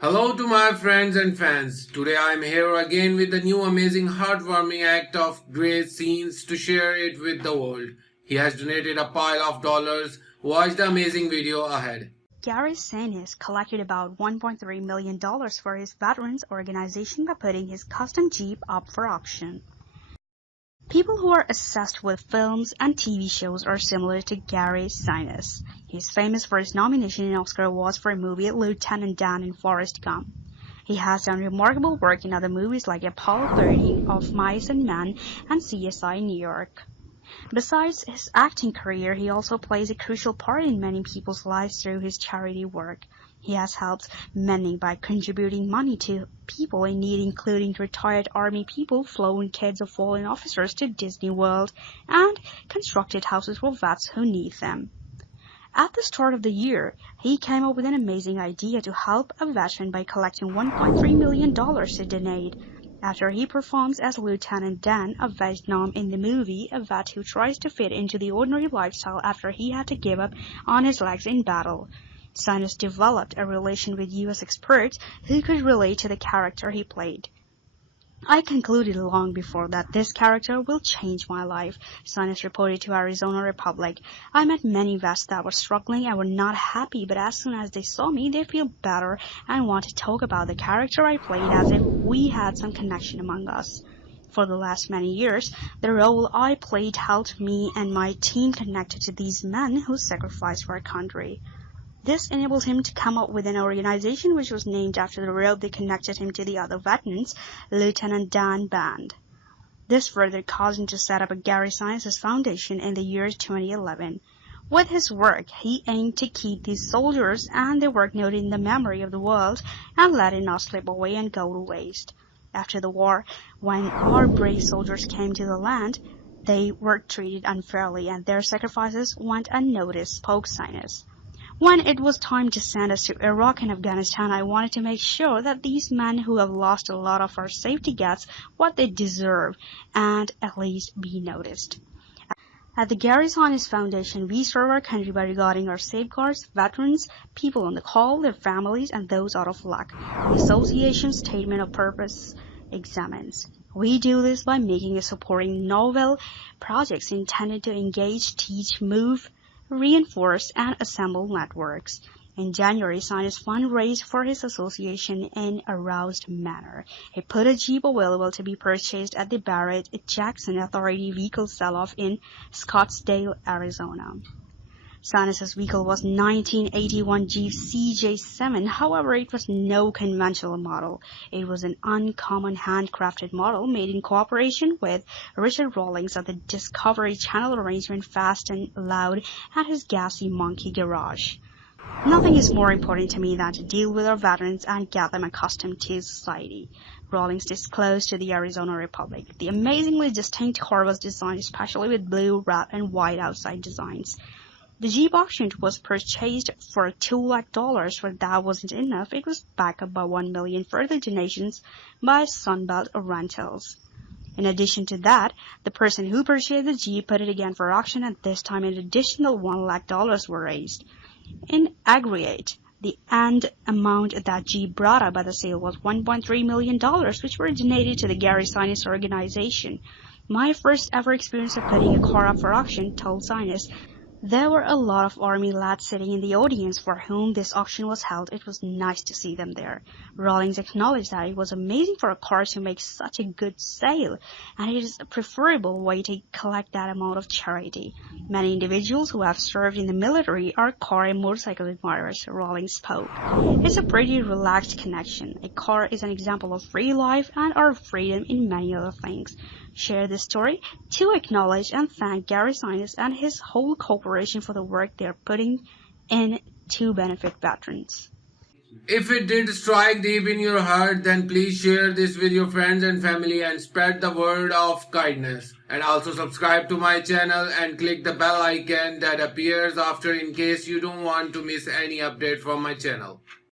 Hello to my friends and fans. Today I am here again with a new amazing heartwarming act of great scenes to share it with the world. He has donated a pile of dollars. Watch the amazing video ahead. Gary Sinise collected about $1.3 million for his veterans organization by putting his custom Jeep up for auction. People who are obsessed with films and TV shows are similar to Gary Sinise. He's famous for his nomination in Oscar Awards for a movie Lieutenant Dan in Forrest Gump. He has done remarkable work in other movies like Apollo 13, Of Mice and Men, and CSI New York. Besides his acting career, he also plays a crucial part in many people's lives through his charity work. He has helped many by contributing money to people in need, including retired Army people, flown kids of fallen officers to Disney World, and constructed houses for vets who need them. At the start of the year, he came up with an amazing idea to help a veteran by collecting $1.3 million to donate. After he performs as Lieutenant Dan, a Vietnam in the movie, a vet who tries to fit into the ordinary lifestyle after he had to give up on his legs in battle. Sinise developed a relation with U.S. experts who could relate to the character he played. I concluded long before that this character will change my life, Sinise reported to Arizona Republic. I met many vets that were struggling and were not happy, but as soon as they saw me, they feel better and want to talk about the character I played as if we had some connection among us. For the last many years, the role I played helped me and my team connected to these men who sacrificed for our country. This enabled him to come up with an organization which was named after the rope that connected him to the other veterans, Lieutenant Dan Band. This further caused him to set up a Gary Sinise Foundation in the year 2011. With his work, he aimed to keep these soldiers and their work noted in the memory of the world and let it not slip away and go to waste. After the war, when our brave soldiers came to the land, they were treated unfairly and their sacrifices went unnoticed, spoke Sinise. When it was time to send us to Iraq and Afghanistan, I wanted to make sure that these men who have lost a lot of our safety gets what they deserve and at least be noticed. At the Gary Sinise Foundation, we serve our country by regarding our safeguards, veterans, people on the call, their families, and those out of luck. The association's statement of purpose examines. We do this by making and supporting novel projects intended to engage, teach, move, reinforce, and assemble networks. In January, Sinise fundraised for his association in a roused manner. He put a Jeep available to be purchased at the Barrett-Jackson Authority vehicle sell-off in Scottsdale, Arizona. Sinise's vehicle was 1981 Jeep CJ7, however, it was no conventional model. It was an uncommon handcrafted model made in cooperation with Richard Rawlings of the Discovery Channel arrangement Fast and Loud at his gassy monkey garage. Nothing is more important to me than to deal with our veterans and get them accustomed to society, Rawlings disclosed to the Arizona Republic. The amazingly distinct car was designed especially with blue, red, and white outside designs. The Jeep auction was purchased for $2 lakh, but that wasn't enough. It was backed up by $1 million further donations by Sunbelt Rentals. In addition to that, the person who purchased the Jeep put it again for auction, and this time an additional $1 lakh were raised. In aggregate, the end amount that Jeep brought up by the sale was $1.3 million, which were donated to the Gary Sinise organization. My first ever experience of putting a car up for auction, told Sinise. There were a lot of Army lads sitting in the audience for whom this auction was held. It was nice to see them there. Rawlings acknowledged that it was amazing for a car to make such a good sale, and it is a preferable way to collect that amount of charity. Many individuals who have served in the military are car and motorcycle admirers, Rawlings spoke. It's a pretty relaxed connection. A car is an example of free life and our freedom in many other things. Share this story to acknowledge and thank Gary Sinise and his whole corporation for the work they're putting in to benefit veterans. If it did strike deep in your heart, then please share this with your friends and family and spread the word of kindness. And also subscribe to my channel and click the bell icon that appears after in case you don't want to miss any update from my channel.